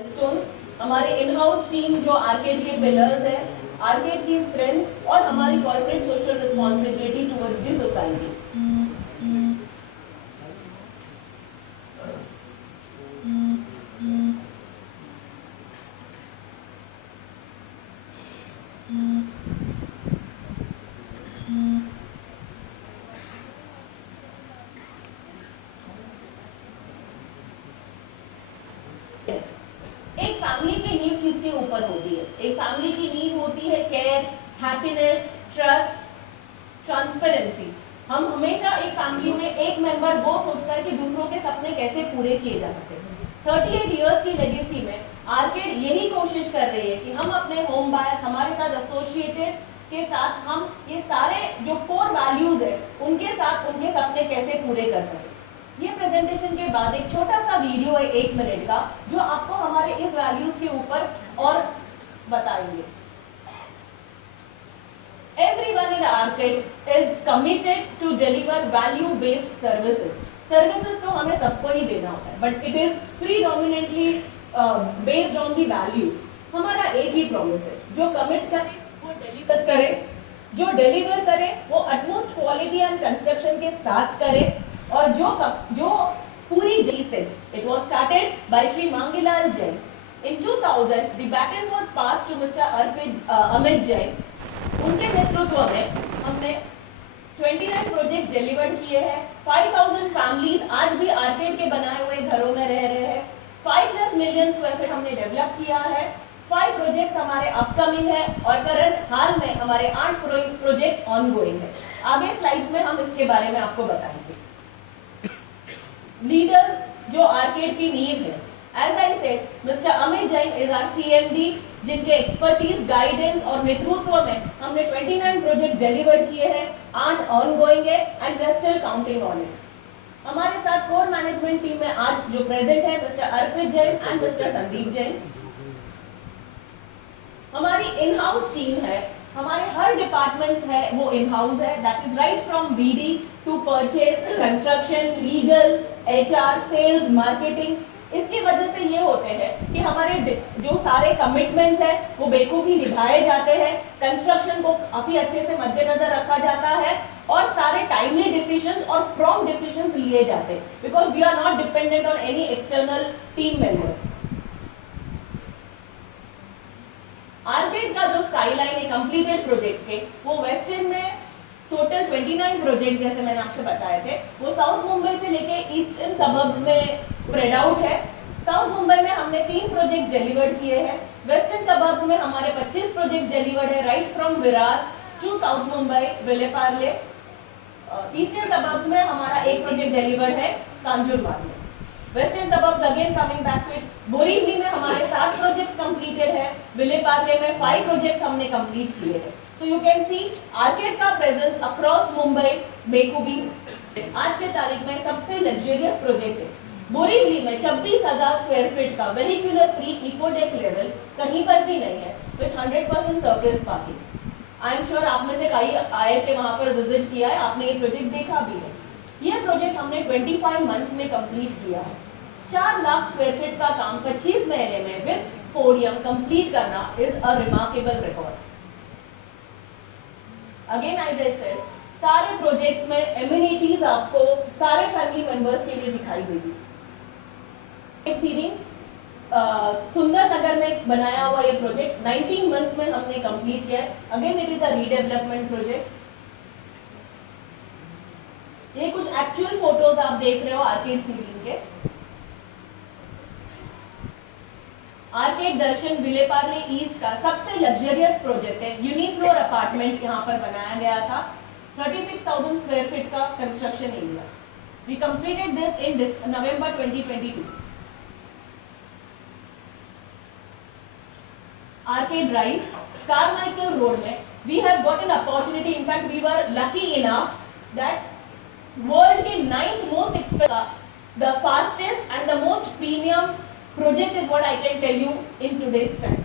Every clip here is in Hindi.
हमारे इन हाउस टीम जो आर्केड के पिलर्स है, आर्केड की स्ट्रेंथ और हमारी corporate social responsibility towards the society. एक फैमिली की नींव किसके ऊपर होती है? एक फैमिली की नींव होती है केयर, हैप्पीनेस, ट्रस्ट, ट्रांसपेरेंसी। हम हमेशा एक फैमिली में एक मेंबर वो सोचता है कि दूसरों के सपने कैसे पूरे किए जा सकते हैं। 38 इयर्स की लेगेसी में आर्केड यही कोशिश कर रही है कि हम अपने होम बायर्स, हमारे साथ एसोसिएटेड के साथ हम ये सारे जो कोर वैल्यूज है उनके साथ उनके सपने कैसे पूरे कर सकें। ये प्रेजेंटेशन के बाद एक छोटा सा वीडियो है 1 मिनट का जो आपको हमारे इस वैल्यूज के ऊपर और बताएंगे। Everyone in Arcade is committed to deliver value-based services. Services तो हमें सबको ही देना होता है, but it is predominantly based on the value. हमारा एक ही प्रॉमिस है, जो कमिट करे वो डिलीवर करे, जो डिलीवर करे वो अटमोस्ट क्वालिटी एंड कंस्ट्रक्शन के साथ करे, और जो पूरी जैसे it was started by Shri Mangilal Jain in 2000 the baton was pass to mister Amit Jain. उनके नेतृत्व में हमने 29 प्रोजेक्ट डिलीवर्ड किए हैं। 5000 फैमिलीज आज भी आर्केड के बनाए हुए घरों में रह रहे हैं। 5+ मिलियन स्क्वायर फीट हमने डेवलप किया है। 5 प्रोजेक्ट्स हमारे अपकमिंग है और करंट हाल में हमारे 8 प्रोजेक्ट्स ऑनगोइंग है। आगे स्लाइड्स में हम इसके बारे में आपको बताएंगे। लीडर्स जो आर्केड की नींव है, as I said mister Amit Jain is our CMD, जिनके एक्सपर्टीज, गाइडेंस और नेतृत्व में हमने 29 प्रोजेक्ट डिलीवर किए हैं, 8 ऑनगोइंग है and we are still counting on it. हमारे साथ कोर मैनेजमेंट टीम में आज जो प्रेजेंट है mister Arpit Jain and mister Sandeep Jain. हमारी इन हाउस टीम है, हमारे हर डिपार्टमेंट्स है वो इन हाउस है, that is right from BD to purchase, construction, legal, HR, sales, marketing. इसकी वजह से ये होते हैं कि हमारे जो सारे कमिटमेंट्स है वो बेखूबी निभाए जाते हैं, कंस्ट्रक्शन को काफी अच्छे से मद्देनजर रखा जाता है और सारे टाइमली डिसीजंस और प्रॉम्प्ट डिसीजंस लिए जाते हैं, because we are not dependent on any external team members. Arcade का जो स्काईलाइन है कंप्लीटेड प्रोजेक्ट्स के, वो वेस्टर्न में टोटल 29 प्रोजेक्ट जैसे मैंने आपसे बताए थे, वो साउथ मुंबई से लेके ईस्टर्न सबर्ब्स में स्प्रेड आउट है। साउथ मुंबई में हमने 3 प्रोजेक्ट डिलीवर्ड किए हैं। वेस्टर्न सबर्ब्स में हमारे 25 प्रोजेक्ट डिलीवर्ड है, right from Virar to south Mumbai, Vile Parle. Eastern suburbs में हमारा 1 प्रोजेक्ट डिलीवर्ड है, कांजुरमार्ग में। Western suburbs again coming back to it, Borivali में हमारे 7 प्रोजेक्ट्स कंप्लीटेड है, विलेपार्ले में 5 प्रोजेक्ट्स हमने कंप्लीट किए हैं। So you can see arcade का प्रेजेंस अक्रॉस मुंबई, बेकुबी। आज के तारीख में सबसे लग्जरियस प्रोजेक्ट है बोरीवली में 26,000 स्क्वायर फीट का vehicular free eco deck level कहीं पर भी नहीं है, with 100% surface parking. I am sure आप में से कई आए थे, वहां पर विजिट किया है, आपने ये प्रोजेक्ट देखा भी है। ये प्रोजेक्ट हमने 25 मंथ्स में कंप्लीट किया है। 4 लाख स्क्वायर फीट का काम 25 महीने में विद पोडियम कंप्लीट करना is a remarkable record. Again I said, सारे प्रोजेक्ट्स में एमिनिटीज आपको सारे फैमिली मेंबर्स के लिए दिखाई देगी। सुंदर नगर में बनाया हुआ ये प्रोजेक्ट 19 मंथ्स में हमने कंप्लीट किया है। Again it is a redevelopment project. ये कुछ एक्चुअल फोटोज आप देख रहे हो आर्केड सीरीज के। आर्केड दर्शन विलेपार्ले ईस्ट का सबसे लग्जरियस प्रोजेक्ट है। यूनिफ्लोर अपार्टमेंट यहाँ पर बनाया गया था, 36,000 स्क्वायर फीट का construction area. We completed this in November 2022। Arcade drive, Carmichael road में we have got an opportunity, in fact we were lucky enough that world के 9th most expensive, the fastest and the most premium project is what I can tell you in today's time.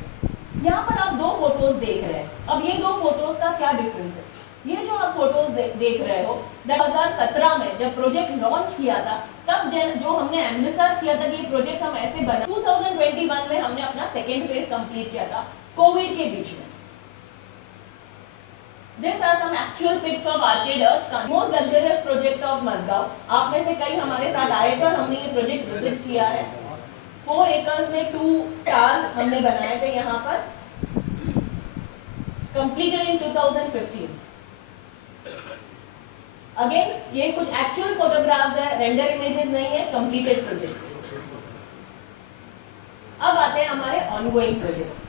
यहाँ पर आप 2 फोटोज देख रहे हैं। अब ये 2 फोटोज का क्या डिफरेंस है? ये जो आप फोटोज देख रहे हो, 2017 में जब प्रोजेक्ट लॉन्च किया था, तब जो हमने एनविसर्च किया था कि ये प्रोजेक्ट हम ऐसे बना। 2021 में हमने सेकेंड फेज कंप्लीट किया था कोविड के बीच में। These are some actual pics of Arcade Earth, most luxurious project of Mazgaon. आप में से कई हमारे साथ आए थे, हमने ये प्रोजेक्ट विजिट किया है। 4 एकर्स में 2 टावर्स हमने बनाए थे यहाँ पर, completed in 2015. अगेन ये कुछ एक्चुअल फोटोग्राफ्स है, रेंडर इमेजेस नहीं है, कंप्लीटेड प्रोजेक्ट। अब आते हैं हमारे ऑनगोइंग प्रोजेक्ट्स।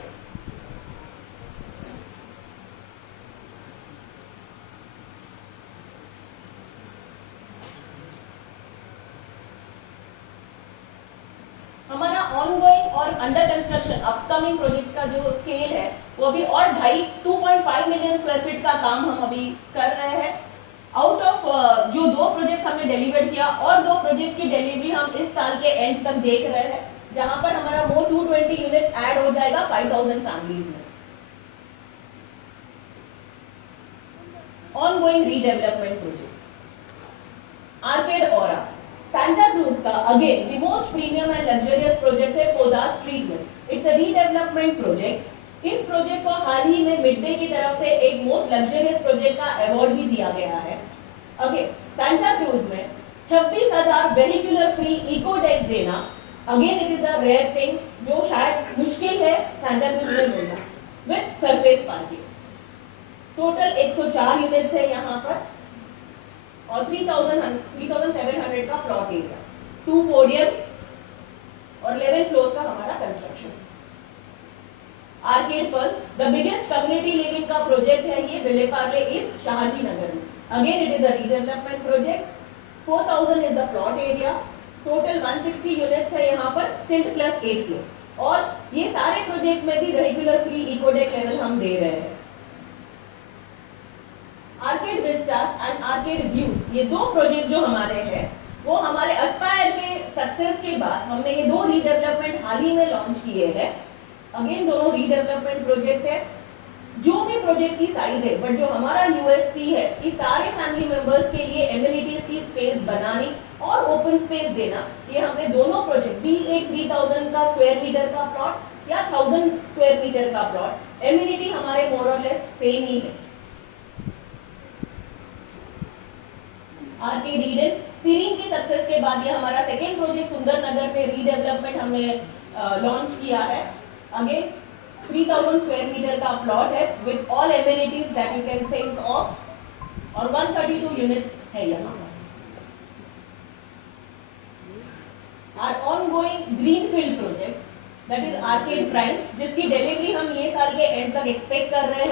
हमारा ऑनगोइंग और अंडर कंस्ट्रक्शन अपकमिंग प्रोजेक्ट्स का जो स्केल है वो अभी और 2.5 मिलियन स्क्वायर फीट का काम हम अभी कर रहे हैं। आउट ऑफ जो 2 प्रोजेक्ट हमने डिलीवर किया और 2 प्रोजेक्ट की डिलीवरी हम इस साल के एंड तक देख रहे हैं, जहां पर हमारा वो 220 यूनिट्स ऐड हो जाएगा 5000 फैमिलीज में। Ongoing redevelopment project Arcade Aura Santa Cruz का again the most premium and luxurious project है पोदार स्ट्रीट में। It's a redevelopment project. इस प्रोजेक्ट को हाल ही में मिडडे की तरफ से एक मोस्ट लग्जरियस प्रोजेक्ट का अवार्ड भी दिया गया है। अगेन सांता क्रूज में 26,000 वेहिकुलर फ्री इको डेक देना, again it is a rare thing जो शायद मुश्किल है सांता क्रूज में मिलना, with surface parking. Total 104 units है यहाँ पर और 3,700 का प्लॉट एरिया, 2 पोडियम्स और 11 फ्लोर्स का हमारा construction. Arcade Pearl the biggest community living का प्रोजेक्ट है ये विलेपार्ले ईस्ट शाहजी नगर में। Again it is a redevelopment project. 4,000 is the plot area. Total 160 units है यहाँ पर, स्टिल्ट प्लस 8 फ्लोर। और ये सारे प्रोजेक्ट में भी वेहिकुलर फ्री इकोडेक लेवल हम दे रहे हैं। Arcade Vistas and arcade views, ये 2 प्रोजेक्ट जो हमारे हैं वो हमारे एस्पायर के सक्सेस के बाद हमने ये 2 रीडेवलपमेंट हाल ही में लॉन्च किए हैं। अगेन दोनों रीडेवलपमेंट प्रोजेक्ट है। जो भी प्रोजेक्ट की साइज है, बट जो हमारा यूएसपी है कि सारे फैमिली मेंबर्स के लिए एमिनिटीज की स्पेस बनानी और ओपन स्पेस देना, ये हमने दोनों प्रोजेक्ट बी एक 3000 का स्क्वायर मीटर का प्लॉट या 1000 स्क्वायर मीटर का प्लॉट, एमिनिटी हमारे मोर और लेस सेम ही है। आर्केड ईडन सीरीन की सक्सेस के बाद ये हमारा सेकेंड प्रोजेक्ट सुंदर नगर पे रीडेवलपमेंट हमने लॉन्च किया है। अगेन 3000 स्क्वायर मीटर का प्लॉट है with all amenities that you can think of और 132 यूनिट्स है यहाँ। Our ongoing greenfield projects that is Arcade Prime, जिसकी डिलीवरी हम ये साल के एंड तक एक्सपेक्ट कर रहे हैं।